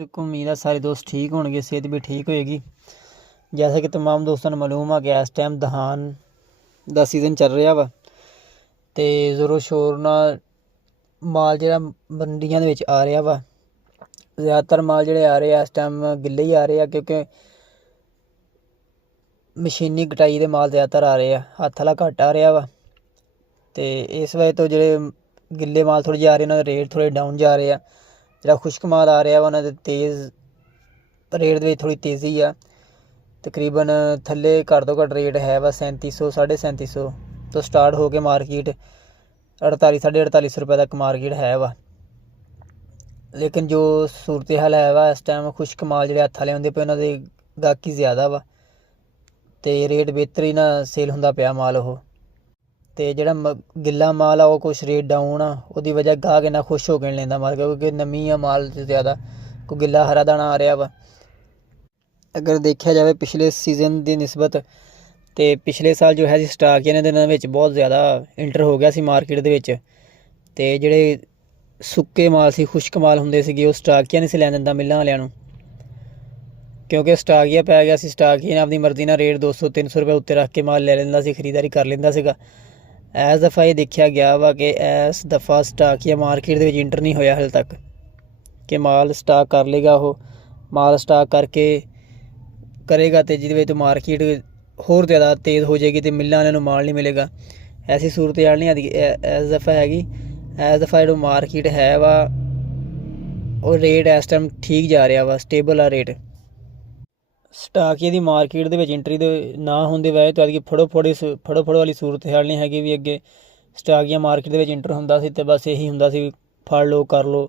को उम्मीद है सारे दोस्त ठीक होंगे, सेहत भी ठीक होएगी। जैसा कि तमाम दोस्तों ਨੂੰ ਮਾਲੂਮ ਆ ਕਿ ਇਸ ਟਾਈਮ ਦਹਾਨ ਦਾ ਸੀਜ਼ਨ ਚੱਲ ਰਿਹਾ ਵਾ ਤੇ ਜ਼ੋਰੋ ਸ਼ੋਰ ਨਾਲ ਮਾਲ ਜਿਹੜਾ ਮੰਡੀਆਂ ਦੇ ਵਿੱਚ ਆ ਰਿਹਾ ਵਾ। ਜ਼ਿਆਦਾਤਰ ਮਾਲ ਜਿਹੜੇ ਆ ਰਹੇ ਆ ਇਸ ਟਾਈਮ ਗਿੱਲੇ ਹੀ ਆ ਰਹੇ ਆ, ਕਿਉਂਕਿ ਮਸ਼ੀਨੀ ਕਟਾਈ ਦੇ ਮਾਲ ਜ਼ਿਆਦਾਤਰ ਆ ਰਹੇ ਆ, ਹੱਥ ਵਾਲਾ ਘੱਟ ਆ ਰਿਹਾ ਵਾ। ਤੇ ਇਸ ਵਜ੍ਹਾ ਤੋਂ ਜਿਹੜੇ ਗਿੱਲੇ ਮਾਲ ਥੋੜ੍ਹੇ ਜਿਹੇ ਆ ਰਹੇ ਉਹਨਾਂ ਦੇ ਰੇਟ ਥੋੜ੍ਹੇ ਡਾਊਨ ਜਾ ਰਹੇ ਆ। ਜਿਹੜਾ ਖੁਸ਼ਕ ਮਾਲ ਆ ਰਿਹਾ ਵਾ ਉਹਨਾਂ ਦੇ ਤੇਜ਼ ਰੇਟ ਦੇ ਵਿੱਚ ਥੋੜ੍ਹੀ ਤੇਜ਼ੀ ਆ। ਤਕਰੀਬਨ ਥੱਲੇ ਘੱਟ ਤੋਂ ਘੱਟ ਰੇਟ ਹੈ ਵਾ 3700 3750 ਤੋਂ ਸਟਾਰਟ ਹੋ ਕੇ ਮਾਰਕੀਟ 48 4850 ਰੁਪਏ ਤੱਕ ਮਾਰਕੀਟ ਹੈ ਵਾ। ਲੇਕਿਨ ਜੋ ਸੂਰਤ ਹਾਲ ਹੈ ਵਾ ਇਸ ਟਾਈਮ ਖੁਸ਼ਕ ਮਾਲ ਜਿਹੜੇ ਹੱਥ ਵਾਲੇ ਹੁੰਦੇ ਪਏ ਉਹਨਾਂ ਦੇ ਗਾਹਕੀ ਜ਼ਿਆਦਾ ਵਾ ਅਤੇ ਰੇਟ ਬਿਹਤਰ ਹੀ ਨਾ ਸੇਲ ਹੁੰਦਾ ਪਿਆ ਮਾਲ ਉਹ। ਅਤੇ ਜਿਹੜਾ ਗਿੱਲਾ ਮਾਲ ਆ ਉਹ ਕੁਛ ਰੇਟ ਡਾਊਨ ਆ, ਉਹਦੀ ਵਜ੍ਹਾ ਗਾਹਕ ਇੰਨਾ ਖੁਸ਼ ਹੋ ਕੇ ਨਹੀਂ ਲੈਂਦਾ ਮਾਲ, ਕਿਉਂਕਿ ਨਮੀ ਆ ਮਾਲ 'ਚ ਜ਼ਿਆਦਾ, ਕੋਈ ਗਿੱਲਾ ਹਰਾ ਦਾਣਾ ਆ ਰਿਹਾ ਵਾ। ਅਗਰ ਦੇਖਿਆ ਜਾਵੇ ਪਿਛਲੇ ਸੀਜ਼ਨ ਦੀ ਨਿਸਬਤ ਅਤੇ ਪਿਛਲੇ ਸਾਲ ਜੋ ਹੈ ਸੀ ਸਟਾਕ ਇਹਨਾਂ ਦਿਨਾਂ ਵਿੱਚ ਬਹੁਤ ਜ਼ਿਆਦਾ ਇੰਟਰ ਹੋ ਗਿਆ ਸੀ ਮਾਰਕੀਟ ਦੇ ਵਿੱਚ। ਅਤੇ ਜਿਹੜੇ ਸੁੱਕੇ ਮਾਲ ਸੀ, ਖੁਸ਼ਕ ਮਾਲ ਹੁੰਦੇ ਸੀਗੇ, ਉਹ ਸਟਾਕੀਆ ਨਹੀਂ ਸੀ ਲੈਣ ਦਿੰਦਾ ਮਿੱਲਾਂ ਵਾਲਿਆਂ ਨੂੰ, ਕਿਉਂਕਿ ਸਟਾਕੀਆ ਪੈ ਗਿਆ ਸੀ। ਸਟਾਕੀਆ ਨੇ ਆਪਣੀ ਮਰਜ਼ੀ ਨਾਲ ਰੇਟ 200 300 ਰੁਪਏ ਉੱਤੇ ਰੱਖ ਕੇ ਮਾਲ ਲੈ ਲੈਂਦਾ ਸੀ, ਖਰੀਦਦਾਰੀ ਕਰ ਲੈਂਦਾ ਸੀਗਾ। ਇਸ ਦਫਾ ਇਹ ਦੇਖਿਆ ਗਿਆ ਵਾ ਕਿ ਇਸ ਦਫਾ ਸਟਾਕੀਆ ਮਾਰਕੀਟ ਦੇ ਵਿੱਚ ਇੰਟਰ ਨਹੀਂ ਹੋਇਆ ਹਾਲੇ ਤੱਕ, ਕਿ ਮਾਲ ਸਟਾਕ ਕਰ ਲੇਗਾ, ਉਹ ਮਾਲ ਸਟਾਕ ਕਰਕੇ ਕਰੇਗਾ ਅਤੇ ਜਿਹਦੇ ਵਿੱਚ ਮਾਰਕੀਟ ਹੋਰ ਜ਼ਿਆਦਾ ਤੇਜ਼ ਹੋ ਜਾਏਗੀ ਅਤੇ ਮਿੱਲਾਂ ਵਾਲਿਆਂ ਨੂੰ ਮਾਲ ਨਹੀਂ ਮਿਲੇਗਾ। ਐਸੀ ਸੂਰਤ ਹਾਲ ਨਹੀਂ ਆਦੀ ਇਸ ਦਫਾ ਹੈਗੀ। ਇਸ ਦਫਾ ਜਿਹੜਾ ਮਾਰਕੀਟ ਹੈ ਵਾ ਉਹ ਰੇਟ ਇਸ ਟਾਈਮ ਠੀਕ ਜਾ ਰਿਹਾ ਵਾ, ਸਟੇਬਲ ਆ ਰੇਟ। ਸਟਾਕੀਆ ਦੀ ਮਾਰਕੀਟ ਦੇ ਵਿੱਚ ਐਂਟਰੀ ਦੇ ਨਾ ਹੋਣ ਦੀ ਵਜ੍ਹਾ ਤੋਂ ਐਤਕੀ ਫੜੋ ਵਾਲੀ ਸੂਰਤ ਹਾਲ ਨਹੀਂ ਹੈਗੀ ਵੀ ਅੱਗੇ ਸਟਾਕੀਆ ਮਾਰਕੀਟ ਦੇ ਵਿੱਚ ਐਂਟਰ ਹੁੰਦਾ ਸੀ ਅਤੇ ਬਸ ਇਹੀ ਹੁੰਦਾ ਸੀ ਫੜ ਲਓ ਕਰ ਲਓ,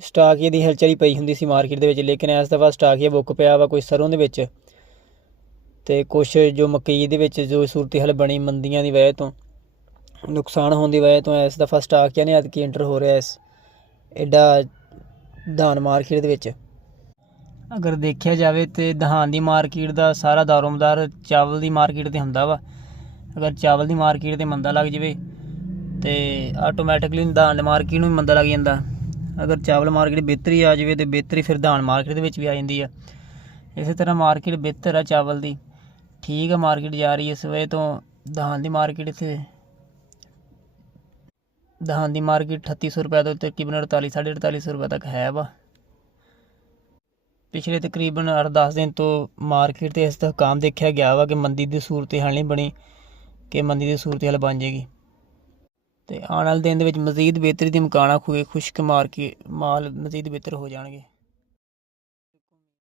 ਸਟਾਕੀਆ ਦੀ ਹਲਚਲ ਹੀ ਪਈ ਹੁੰਦੀ ਸੀ ਮਾਰਕੀਟ ਦੇ ਵਿੱਚ। ਲੇਕਿਨ ਇਸ ਦਫਾ ਸਟਾਕੀਆ ਬੁੱਕ ਪਿਆ ਵਾ, ਕੋਈ ਸਰੋਂ ਦੇ ਵਿੱਚ ਅਤੇ ਕੁਛ ਜੋ ਮਕਈ ਦੇ ਵਿੱਚ ਜੋ ਸੂਰਤ ਹਾਲ ਬਣੀ ਮੰਦੀਆਂ ਦੀ ਵਜ੍ਹਾ ਤੋਂ, ਨੁਕਸਾਨ ਹੋਣ ਦੀ ਵਜ੍ਹਾ ਤੋਂ ਇਸ ਦਫਾ ਸਟਾਕੀਆ ਨੇ ਐਤਕੀ ਐਂਟਰ ਹੋ ਰਿਹਾ ਇਸ ਐਡਾ ਦਹਾਨ ਮਾਰਕੀਟ ਦੇ ਵਿੱਚ। ਅਗਰ ਦੇਖਿਆ ਜਾਵੇ ਤਾਂ ਦਹਾਨ ਦੀ ਮਾਰਕੀਟ ਦਾ ਸਾਰਾ ਦਾਰੋਮਦਾਰ ਚਾਵਲ ਦੀ ਮਾਰਕੀਟ 'ਤੇ ਹੁੰਦਾ ਵਾ। ਅਗਰ ਚਾਵਲ ਦੀ ਮਾਰਕੀਟ 'ਤੇ ਮੰਦਾ ਲੱਗ ਜਾਵੇ ਤਾਂ ਆਟੋਮੈਟਿਕਲੀ ਦਹਾਨ ਮਾਰਕੀਟ ਨੂੰ ਵੀ ਮੰਦਾ ਲੱਗ ਜਾਂਦਾ। ਅਗਰ ਚਾਵਲ ਮਾਰਕੀਟ ਬਿਹਤਰੀ ਆ ਜਾਵੇ ਤਾਂ ਬਿਹਤਰੀ ਫਿਰ ਦਹਾਨ ਮਾਰਕੀਟ ਦੇ ਵਿੱਚ ਵੀ ਆ ਜਾਂਦੀ ਆ। ਇਸੇ ਤਰ੍ਹਾਂ ਮਾਰਕੀਟ ਬਿਹਤਰ ਆ ਚਾਵਲ ਦੀ, ਠੀਕ ਆ ਮਾਰਕੀਟ ਜਾ ਰਹੀ ਇਸ ਵਜ੍ਹਾ ਤੋਂ। ਦਹਾਨ ਦੀ ਮਾਰਕੀਟ 3800 ਰੁਪਏ ਤੋਂ ਤਕਰੀਬਨ 48 4850 ਰੁਪਏ ਤੱਕ ਹੈ ਵਾ। ਪਿਛਲੇ ਤਕਰੀਬਨ 8-10 ਦਿਨ ਤੋਂ ਮਾਰਕੀਟ 'ਤੇ ਇਸ ਹਕਾਮ ਦੇਖਿਆ ਗਿਆ ਵਾ ਕਿ ਮੰਦੀ ਦੀ ਸੂਰਤ ਹਾਲ ਨਹੀਂ ਬਣੀ, ਕਿ ਮੰਦੀ ਦੀ ਸੂਰਤ ਹਾਲ ਬਣ ਜਾਏਗੀ ਅਤੇ ਆਉਣ ਵਾਲੇ ਦਿਨ ਦੇ ਵਿੱਚ ਮਜ਼ੀਦ ਬਿਹਤਰੀ ਦੀ ਇਮਕਾਨ ਆ, ਖੁਸ਼ਕ ਮਾਲ ਮਜ਼ੀਦ ਬਿਹਤਰ ਹੋ ਜਾਣਗੇ।